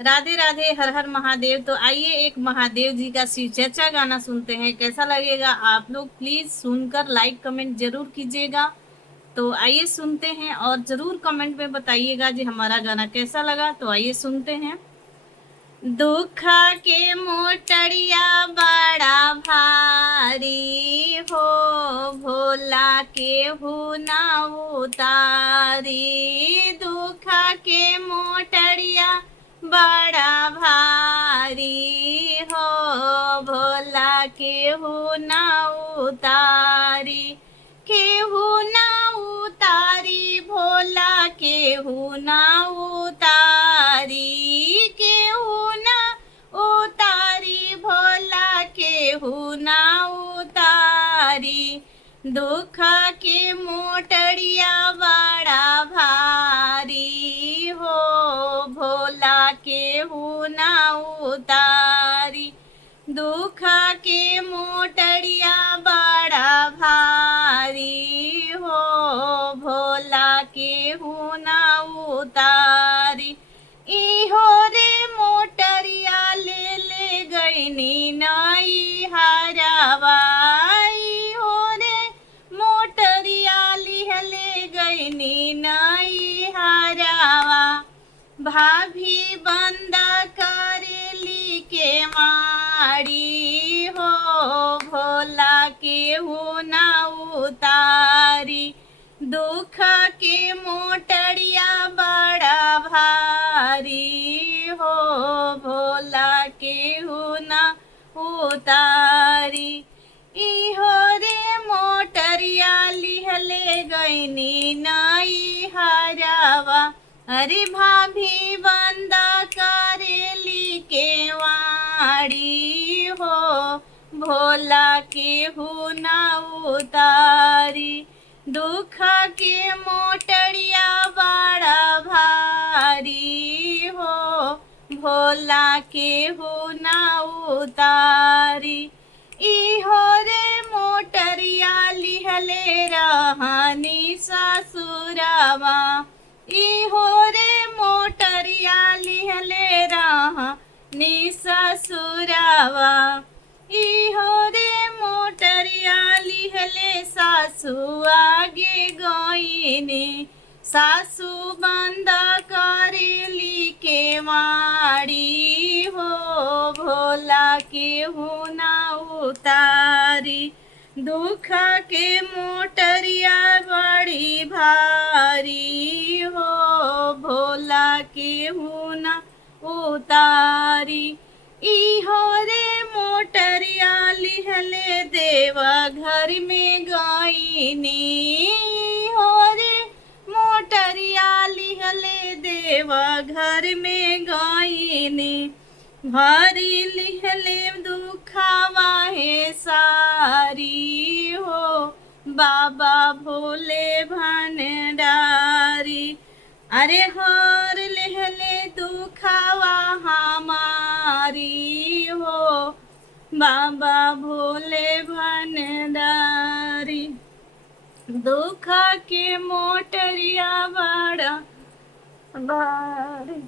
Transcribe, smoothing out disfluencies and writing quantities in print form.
राधे राधे, हर हर महादेव। तो आइए एक महादेव जी का शिव चर्चा गाना सुनते हैं, कैसा लगेगा। आप लोग प्लीज सुनकर लाइक कमेंट जरूर कीजिएगा। तो आइए सुनते हैं और जरूर कमेंट में बताइएगा जी हमारा गाना कैसा लगा। तो आइए सुनते हैं। दुख के मोटरिया बड़ा भारी हो, भोला के हो ना उतारी। दुख के मोटरिया बड़ा भारी हो, भोला के हो ना उतारी। केहू ना उतारी, भोला केहू ना उतारी। केहू ना उतारी, भोला केहू ना उतारी। दुख के मोटरिया बड़ा भारी हो, भोला केहू ना उतारी। दुख के मोटरिया बड़ा भारी हो, भोला केहू ना उतारी। इहो रे मोटरिया ले ले गईनी नई हरावा। इहो रे मोटरिया लिहले गईनी नई हरावा। भाभी बंदा करेली के मारी हो, भोला केहू ना उतारी। दुख के मोटरिया बड़ा भारी हो, भोला केहू ना उतारी। इहो रे मोटरिया लिहले गईनी नई हरावा। अरे भाभी बंदा करेली के वाड़ी हो, भोला केहू ना उतारी। दुख के मोटरिया बड़ा भारी हो, भोला केहू ना उतारी। इहो रे मोटरिया लिहले रहनी ससुरावा। इहो रे मोटरिया लिहले रहनी ससुरावा। इहो रे मोटरिया लिहले सासू आगे गईनी। सासू बंद करेली के माड़ी हो, भोला केहू ना उतारी। दुख के मोटरिया बड़ी भारी हो, भोला केहू ना उतारी। इहो रे मोटरिया लिहले देवा घर में गईनी। इहो रे मोटरिया लिहले देवा घर में गईनी। भारी लिहले दुखावा है सारी हो, बाबा भोले भंडारी। अरे हर लिहले दुखावा हमारी हो, बाबा भोले भंडारी। दुख के मोटरिया बड़ा भारी।